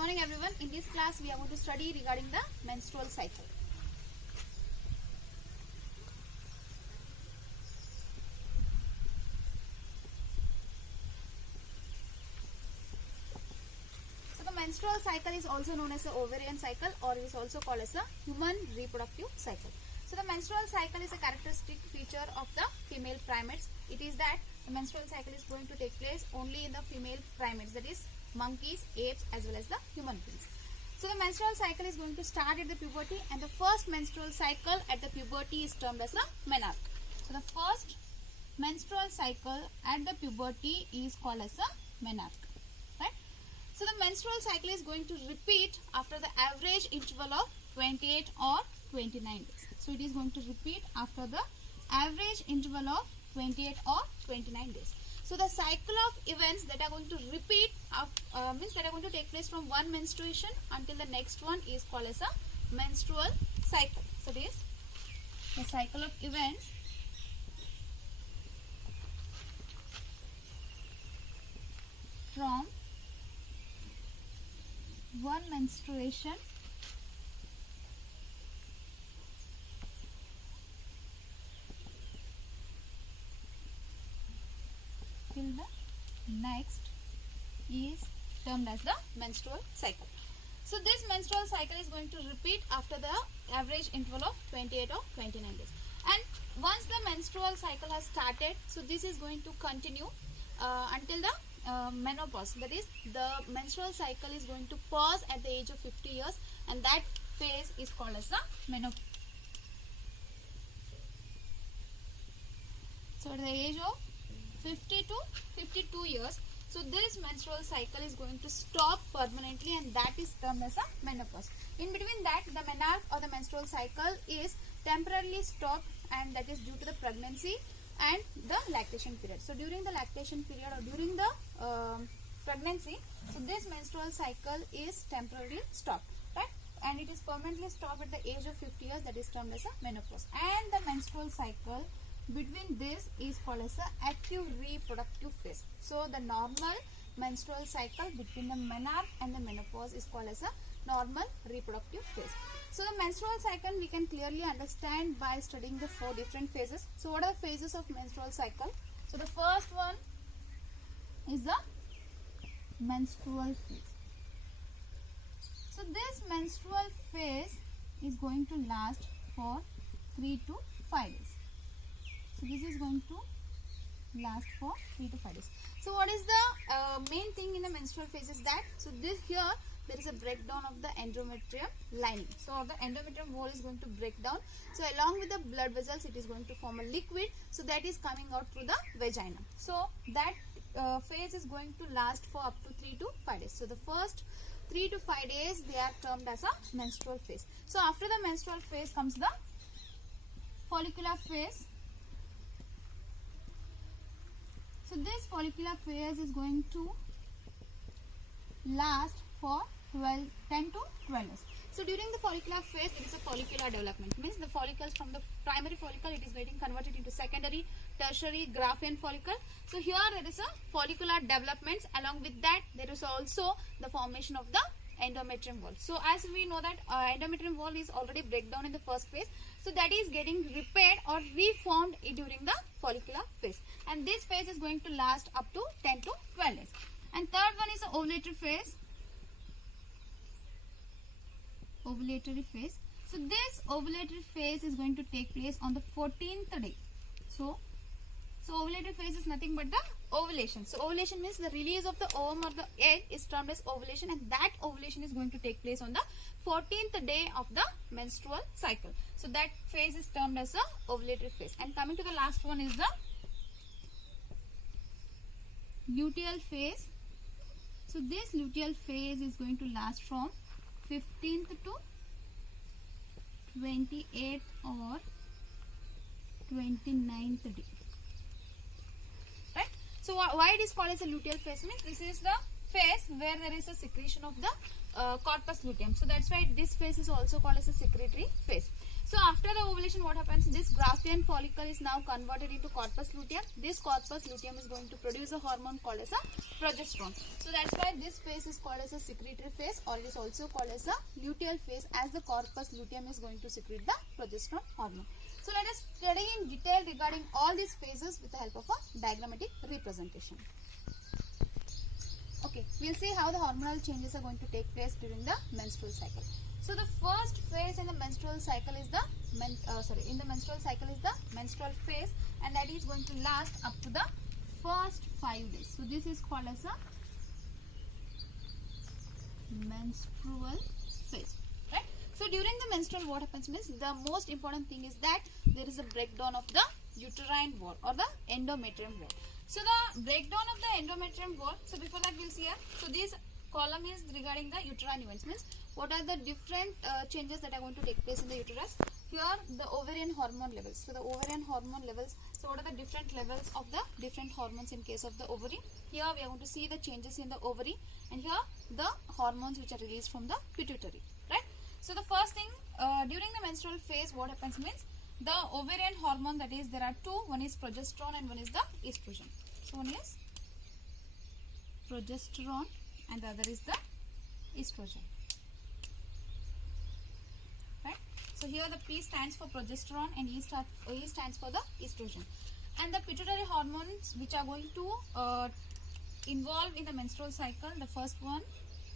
morning everyone. In this class we are going to study regarding the menstrual cycle. So the menstrual cycle is also known as the ovarian cycle, or it is also called as the human reproductive cycle. So the menstrual cycle is a characteristic feature of the female primates. It is that the menstrual cycle is going to take place only in the female primates, that is monkeys, apes as well as the human beings. So the menstrual cycle is going to start at the puberty, and the first menstrual cycle at the puberty is termed as a menarche. So the first menstrual cycle at the puberty is called as a menarche, right? So the menstrual cycle is going to repeat after the average interval of 28 or 29 days. So it is going to repeat after the average interval of 28 or 29 days. So the cycle of events that are going to repeat means that are going to take place from one menstruation until the next one is called as a menstrual cycle. So this the cycle of events from one menstruation till the next is termed as the menstrual cycle. So this menstrual cycle is going to repeat after the average interval of 28 or 29 days. And once the menstrual cycle has started, so this is going to continue until the menopause. That is, the menstrual cycle is going to pause at the age of 50 years, and that phase is called as the menopause. So at the age of 50 to 52 years, so this menstrual cycle is going to stop permanently, and that is termed as a menopause. In between that, the menarche or the menstrual cycle is temporarily stopped, and that is due to the pregnancy and the lactation period. So during the lactation period or during the pregnancy, so this menstrual cycle is temporarily stopped, right? And it is permanently stopped at the age of 50 years, that is termed as a menopause. And the menstrual cycle between this is called as the active reproductive phase. So the normal menstrual cycle between the menarche and the menopause is called as a normal reproductive phase. So the menstrual cycle we can clearly understand by studying the 4 different phases. So what are the phases of menstrual cycle? So the first one is the menstrual phase. So this menstrual phase is going to last for 3 to 5 days. So this is going to last for 3 to 5 days. So what is the main thing in the menstrual phase is that, so this here there is a breakdown of the endometrium lining. So the endometrium wall is going to break down. So along with the blood vessels, it is going to form a liquid. So that is coming out through the vagina. So that phase is going to last for up to 3 to 5 days. So the first 3 to 5 days they are termed as a menstrual phase. So after the menstrual phase comes the follicular phase. So this follicular phase is going to last for 10 to 12 years. So during the follicular phase, it is a follicular development. Means the follicles from the primary follicle, it is getting converted into secondary, tertiary, Graafian follicle. So here there is a follicular development. Along with that, there is also the formation of the endometrium wall. So as we know that endometrium wall is already breakdown in the first phase. So that is getting repaired or reformed during the follicular phase. And this phase is going to last up to 10 to 12 days. And third one is the ovulatory phase. Ovulatory phase. So this ovulatory phase is going to take place on the 14th day. So ovulatory phase is nothing but the ovulation. So ovulation means the release of the ovum or the egg is termed as ovulation, and that ovulation is going to take place on the 14th day of the menstrual cycle. So that phase is termed as the ovulatory phase. And coming to the last one is the luteal phase. So this luteal phase is going to last from 15th to 28th or 29th day. Right? So why it is called as a luteal phase means this is the phase where there is a secretion of the corpus luteum. So that's why this phase is also called as a secretory phase. So after the ovulation, what happens? This Graafian follicle is now converted into corpus luteum. This corpus luteum is going to produce a hormone called as a progesterone. So that's why this phase is called as a secretory phase, or it is also called as a luteal phase, as the corpus luteum is going to secrete the progesterone hormone. So let us study in detail regarding all these phases with the help of a diagrammatic representation. Okay, we'll see how the hormonal changes are going to take place during the menstrual cycle. So the first phase in the menstrual cycle is the menstrual phase, and that is going to last up to the first 5 days. So this is called as a menstrual phase, right? So during the menstrual, what happens means the most important thing is that there is a breakdown of the uterine wall or the endometrium wall. So the breakdown of the endometrium wall, so before that we'll see here, so this column is regarding the uterine events, means what are the different changes that are going to take place in the uterus. Here the ovarian hormone levels. So the ovarian hormone levels, so what are the different levels of the different hormones in case of the ovary. Here we are going to see the changes in the ovary, and here the hormones which are released from the pituitary, right? So the first thing during the menstrual phase, what happens means the ovarian hormone, that is there are two, one is progesterone and one is the estrogen. So one is progesterone and the other is the estrogen, right? So here the P stands for progesterone and E stands for the estrogen. And the pituitary hormones which are going to involve in the menstrual cycle, the first one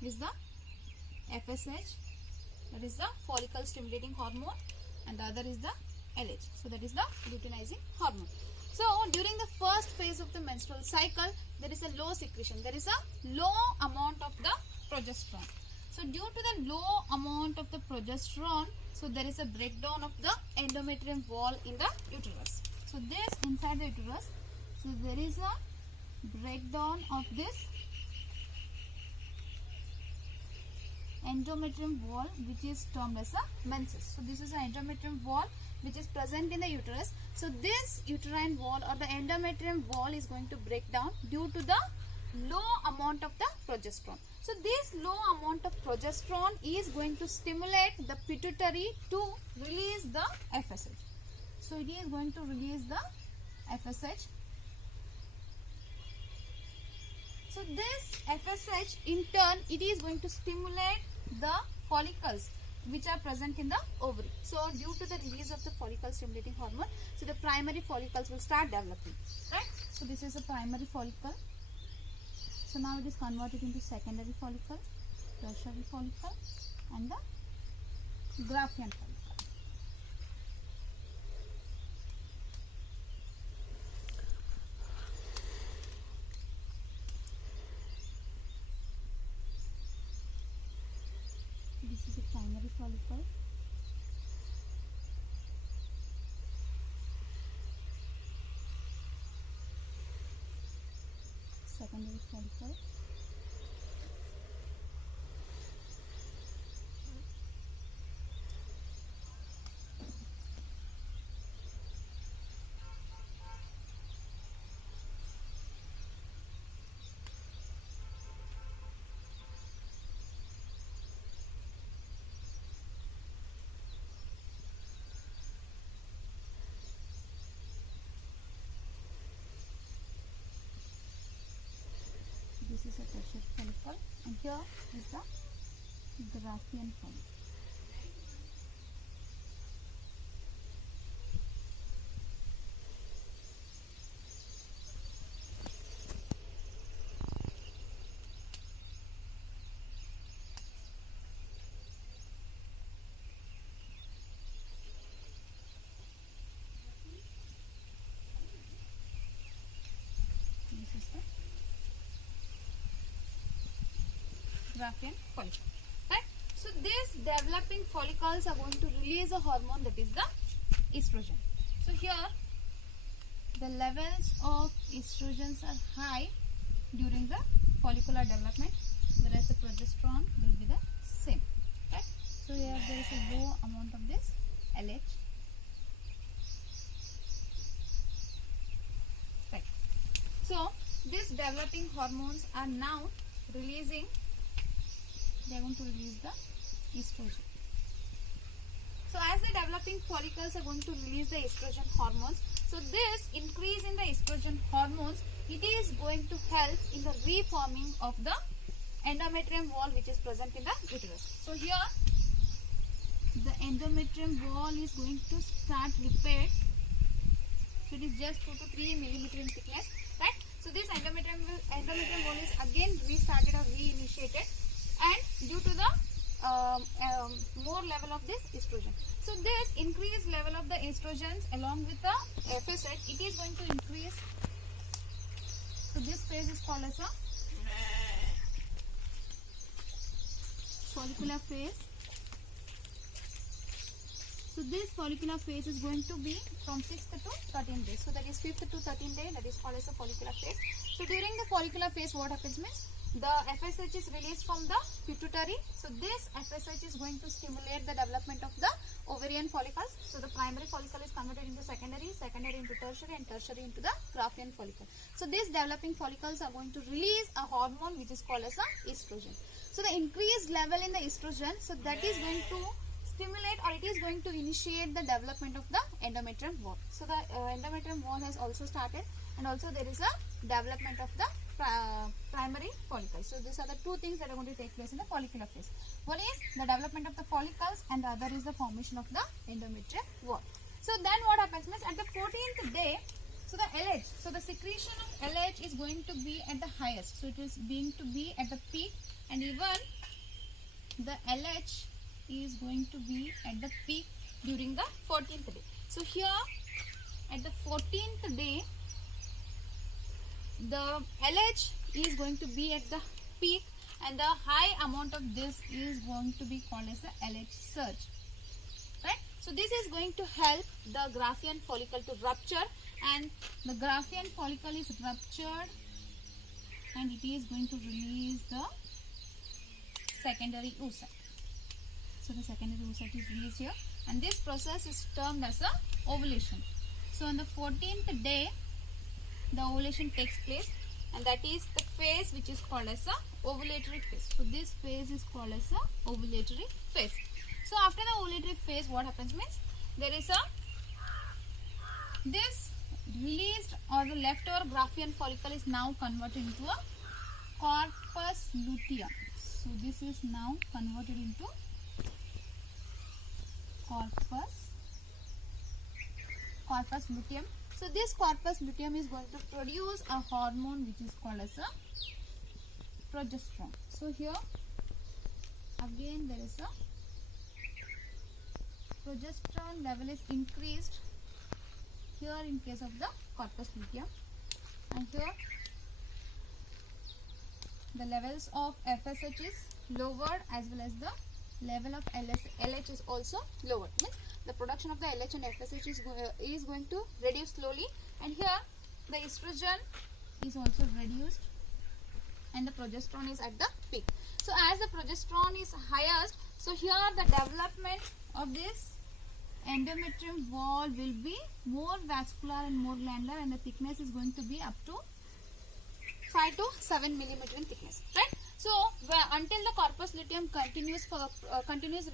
is the FSH, that is the follicle stimulating hormone, and the other is the LH, so that is the luteinizing hormone. So during the first phase of the menstrual cycle, there is a low secretion, there is a low amount of the progesterone. So due to the low amount of the progesterone, so there is a breakdown of the endometrium wall in the uterus. So this inside the uterus, so there is a breakdown of this endometrium wall, which is termed as a menses. So this is an endometrium wall which is present in the uterus. So this uterine wall or the endometrium wall is going to break down due to the low amount of the progesterone. So this low amount of progesterone is going to stimulate the pituitary to release the FSH. So it is going to release the FSH. So this FSH in turn, it is going to stimulate the follicles which are present in the ovary. So due to the release of the follicle stimulating hormone, so the primary follicles will start developing, right? So this is a primary follicle. So now it is converted into secondary follicle, tertiary follicle, and the Graafian follicle. This is a primary follicle. Secondary follicle. This is a tertiary follicle, and here is the Graafian follicle. This is the Graafian follicle, right? So these developing follicles are going to release a hormone, that is the estrogen. So here the levels of estrogens are high during the follicular development, whereas the progesterone will be the same, right? So here there is a low amount of this LH, right? So these developing hormones are now releasing, they are going to release the estrogen. So as the developing follicles are going to release the estrogen hormones, so this increase in the estrogen hormones, it is going to help in the reforming of the endometrium wall which is present in the uterus. So here the endometrium wall is going to start repaired. So it is just 2 to 3 millimeter in thickness, right? So this endometrium wall is again restarted or reinitiated, and due to the more level of this estrogen. So this increased level of the estrogens along with the FSH, it is going to increase. So this phase is called as a follicular phase. So this follicular phase is going to be from 6th to 13th day. So that is 5th to 13th day, that is called as a follicular phase. So during the follicular phase, what happens means the FSH is released from the pituitary. So this FSH is going to stimulate the development of the ovarian follicles. So the primary follicle is converted into secondary, secondary into tertiary, and tertiary into the Graafian follicle. So these developing follicles are going to release a hormone which is called as a estrogen. So the increased level in the estrogen, so that is going to stimulate, or it is going to initiate the development of the endometrium wall. So the endometrium wall has also started, and also there is a development of the primary follicles. So these are the two things that are going to take place in the follicular phase. One is the development of the follicles, and the other is the formation of the endometrium wall. So then what happens means at the 14th day, so the LH, so the secretion of LH is going to be at the highest. So it is being to be at the peak, and even the LH is going to be at the peak during the 14th day. So here at the 14th day, the LH is going to be at the peak, and the high amount of this is going to be called as a LH surge, right? So this is going to help the Graafian follicle to rupture, and the Graafian follicle is ruptured, and it is going to release the secondary oocyte. So the secondary oocyte is released here, and this process is termed as a ovulation. So on the 14th day, the ovulation takes place, and that is the phase which is called as a ovulatory phase. So this phase is called as a ovulatory phase. So after the ovulatory phase, what happens means there is this released or the leftover Graafian follicle is now converted into a corpus luteum. So this is now converted into corpus luteum. So this corpus luteum is going to produce a hormone which is called as a progesterone. So here again there is a progesterone level is increased here in case of the corpus luteum, and here the levels of FSH is lowered, as well as the level of LH is also lowered. Means the production of the LH and FSH is going to reduce slowly, and here the estrogen is also reduced, and the progesterone is at the peak. So as the progesterone is highest, so here the development of this endometrium wall will be more vascular and more glandular, and the thickness is going to be up to 5 to 7 millimeter in thickness, right? So until the corpus luteum continues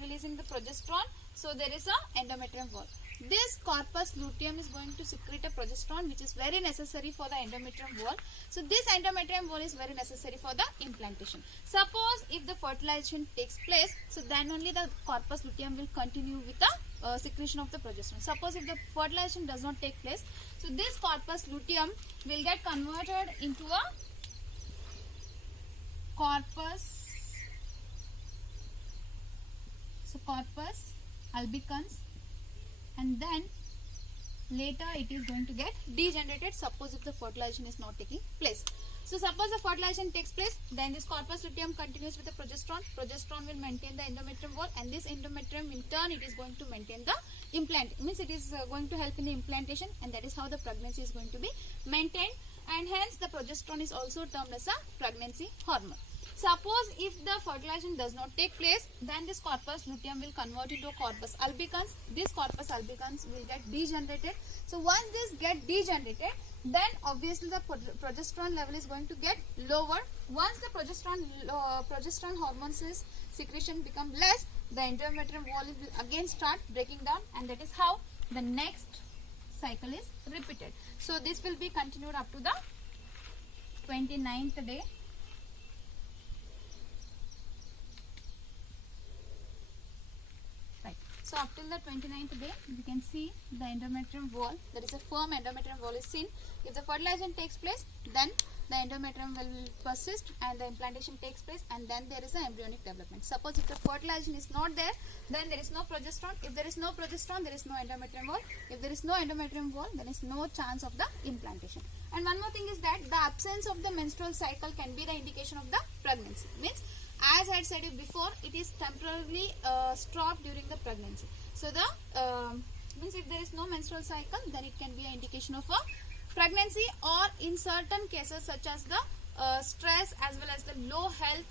releasing the progesterone, so there is a endometrium wall. This corpus luteum is going to secrete a progesterone which is very necessary for the endometrium wall. So this endometrium wall is very necessary for the implantation. Suppose if the fertilization takes place, so then only the corpus luteum will continue with the secretion of the progesterone. Suppose if the fertilization does not take place, so this corpus luteum will get converted into a corpus albicans, and then later it is going to get degenerated, suppose if the fertilization is not taking place. So suppose the fertilization takes place, then this corpus luteum continues with the progesterone. Progesterone will maintain the endometrium wall, and this endometrium in turn it is going to maintain the implant, means it is going to help in the implantation, and that is how the pregnancy is going to be maintained, and hence the progesterone is also termed as a pregnancy hormone. Suppose if the fertilization does not take place, then this corpus luteum will convert into corpus albicans. This corpus albicans will get degenerated. So once this get degenerated, then obviously the progesterone level is going to get lower. Once the progesterone hormones secretion become less, the endometrium wall will again start breaking down, and that is how the next cycle is repeated. So this will be continued up to the 29th day. Right. So up till the 29th day, you can see the endometrium wall. There is a firm endometrium wall is seen. If the fertilization takes place, then the endometrium will persist and the implantation takes place, and then there is an embryonic development. Suppose if the fertilization is not there, then there is no progesterone. If there is no progesterone, there is no endometrium wall. If there is no endometrium wall, there is no chance of the implantation. And one more thing is that the absence of the menstrual cycle can be the indication of the pregnancy. Means, as I had said it before, it is temporarily stopped during the pregnancy. So the means if there is no menstrual cycle, then it can be an indication of a pregnancy, or in certain cases such as the stress as well as the low health,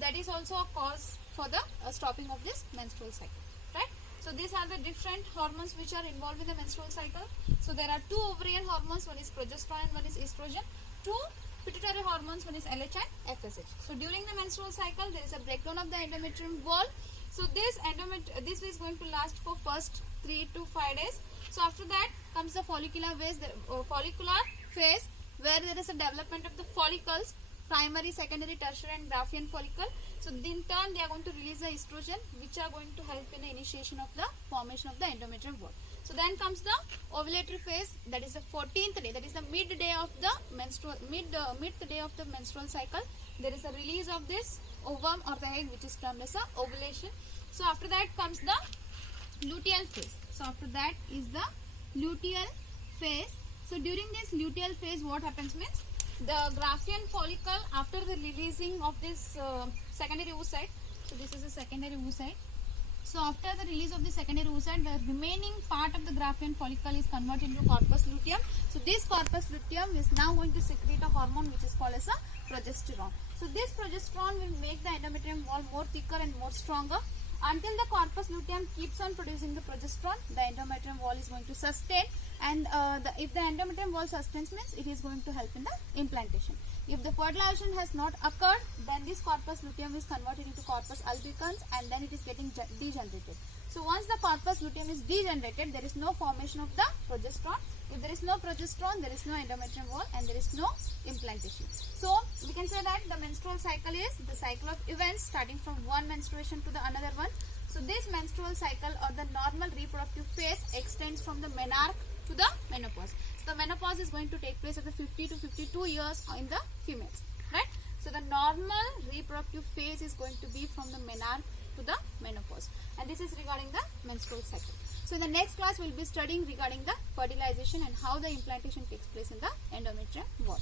that is also a cause for the stopping of this menstrual cycle, right? So these are the different hormones which are involved in the menstrual cycle. So there are two ovarian hormones, one is progesterone and one is estrogen, two pituitary hormones, one is LH and FSH. So during the menstrual cycle, there is a breakdown of the endometrium wall. So this is going to last for first 3 to 5 days. So after that comes the follicular phase, where there is a development of the follicles, primary, secondary, tertiary and Graafian follicle. So in turn they are going to release the estrogen, which are going to help in the initiation of the formation of the endometrium wall. So then comes the ovulatory phase, that is the 14th day, that is the midday of the day of the menstrual cycle. There is a release of this ovum or the egg, which is termed as a ovulation. So after that comes the luteal phase. So after that is the luteal phase. So during this luteal phase, what happens means, the Graafian follicle, after the releasing of this secondary oocyte, so this is a secondary oocyte. So after the release of the secondary oocyte, the remaining part of the Graafian follicle is converted into corpus luteum. So this corpus luteum is now going to secrete a hormone which is called as a progesterone. So this progesterone will make the endometrium wall more thicker and more stronger. Until the corpus luteum keeps on producing the progesterone, the endometrium wall is going to sustain, and if the endometrium wall sustains, means it is going to help in the implantation. If the fertilization has not occurred, then this corpus luteum is converted into corpus albicans, and then it is getting degenerated. So once the corpus luteum is degenerated, there is no formation of the progesterone. If there is no progesterone, there is no endometrium wall and there is no implantation. So we can say that the menstrual cycle is the cycle of events starting from one menstruation to the another one. So this menstrual cycle or the normal reproductive phase extends from the menarche to the menopause. So the menopause is going to take place at the 50 to 52 years in the females, right? So the normal reproductive phase is going to be from the menarche to the menopause, and this is regarding the menstrual cycle. So in the next class, we will be studying regarding the fertilization and how the implantation takes place in the endometrium wall.